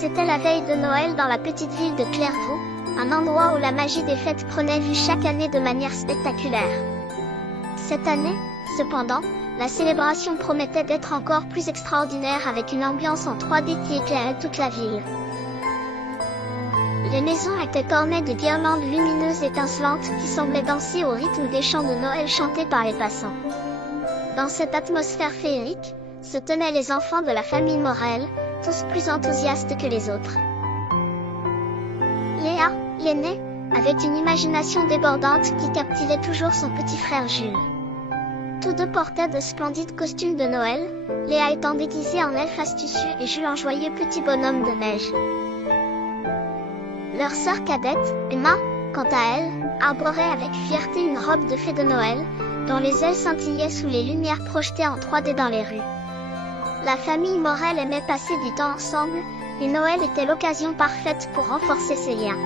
C'était la veille de Noël dans la petite ville de Clairvaux, un endroit où la magie des fêtes prenait vie chaque année de manière spectaculaire. Cette année, cependant, la célébration promettait d'être encore plus extraordinaire avec une ambiance en 3D qui éclairait toute la ville. Les maisons étaient ornées de guirlandes lumineuses étincelantes qui semblaient danser au rythme des chants de Noël chantés par les passants. Dans cette atmosphère féerique, se tenaient les enfants de la famille Morel, tous plus enthousiastes que les autres. Léa, l'aînée, avait une imagination débordante qui captivait toujours son petit frère Jules. Tous deux portaient de splendides costumes de Noël, Léa étant déguisée en elfe astucieux et Jules en joyeux petit bonhomme de neige. Leur sœur cadette, Emma, quant à elle, arborait avec fierté une robe de fée de Noël, dont les ailes scintillaient sous les lumières projetées en 3D dans les rues. La famille Morel aimait passer du temps ensemble, et Noël était l'occasion parfaite pour renforcer ces liens.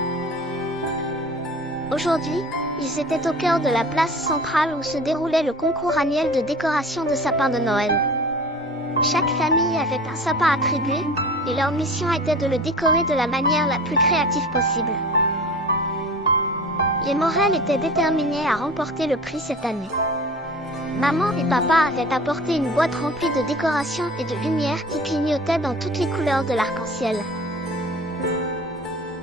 Aujourd'hui, ils étaient au cœur de la place centrale où se déroulait le concours annuel de décoration de sapins de Noël. Chaque famille avait un sapin attribué, et leur mission était de le décorer de la manière la plus créative possible. Les Morel étaient déterminés à remporter le prix cette année. Maman et papa avaient apporté une boîte remplie de décorations et de lumière qui clignotaient dans toutes les couleurs de l'arc-en-ciel.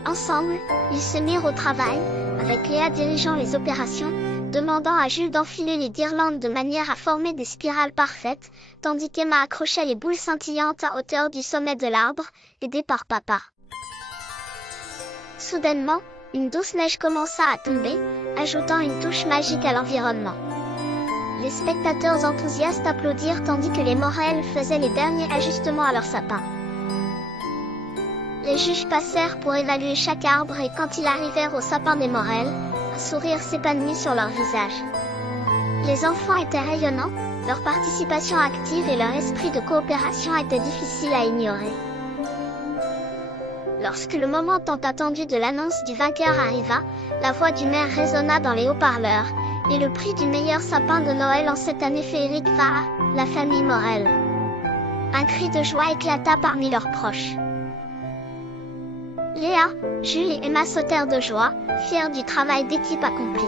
Ensemble, ils se mirent au travail, avec Léa dirigeant les opérations, demandant à Jules d'enfiler les guirlandes de manière à former des spirales parfaites, tandis qu'Emma accrochait les boules scintillantes à hauteur du sommet de l'arbre, aidée par papa. Soudainement, une douce neige commença à tomber, ajoutant une touche magique à l'environnement. Les spectateurs enthousiastes applaudirent tandis que les Morel faisaient les derniers ajustements à leur sapin. Les juges passèrent pour évaluer chaque arbre et quand ils arrivèrent au sapin des Morel, un sourire s'épanouit sur leur visage. Les enfants étaient rayonnants, leur participation active et leur esprit de coopération étaient difficiles à ignorer. Lorsque le moment tant attendu de l'annonce du vainqueur arriva, la voix du maire résonna dans les haut-parleurs, et le prix du meilleur sapin de Noël en cette année féerique va à la famille Morel. Un cri de joie éclata parmi leurs proches. Léa, Jules et Emma sautèrent de joie, fiers du travail d'équipe accompli.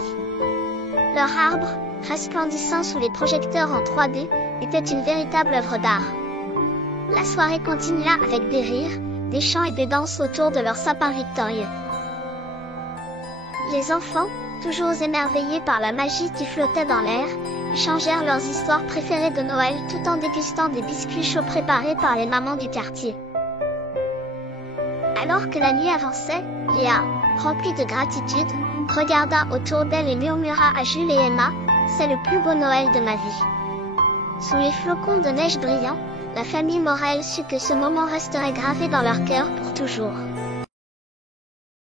Leur arbre, resplendissant sous les projecteurs en 3D, était une véritable œuvre d'art. La soirée continua avec des rires, des chants et des danses autour de leur sapin victorieux. Les enfants, toujours émerveillés par la magie qui flottait dans l'air, échangèrent leurs histoires préférées de Noël tout en dégustant des biscuits chauds préparés par les mamans du quartier. Alors que la nuit avançait, Léa, remplie de gratitude, regarda autour d'elle et murmura à Jules et Emma, « C'est le plus beau Noël de ma vie. » Sous les flocons de neige brillants, la famille Morel sut que ce moment resterait gravé dans leur cœur pour toujours.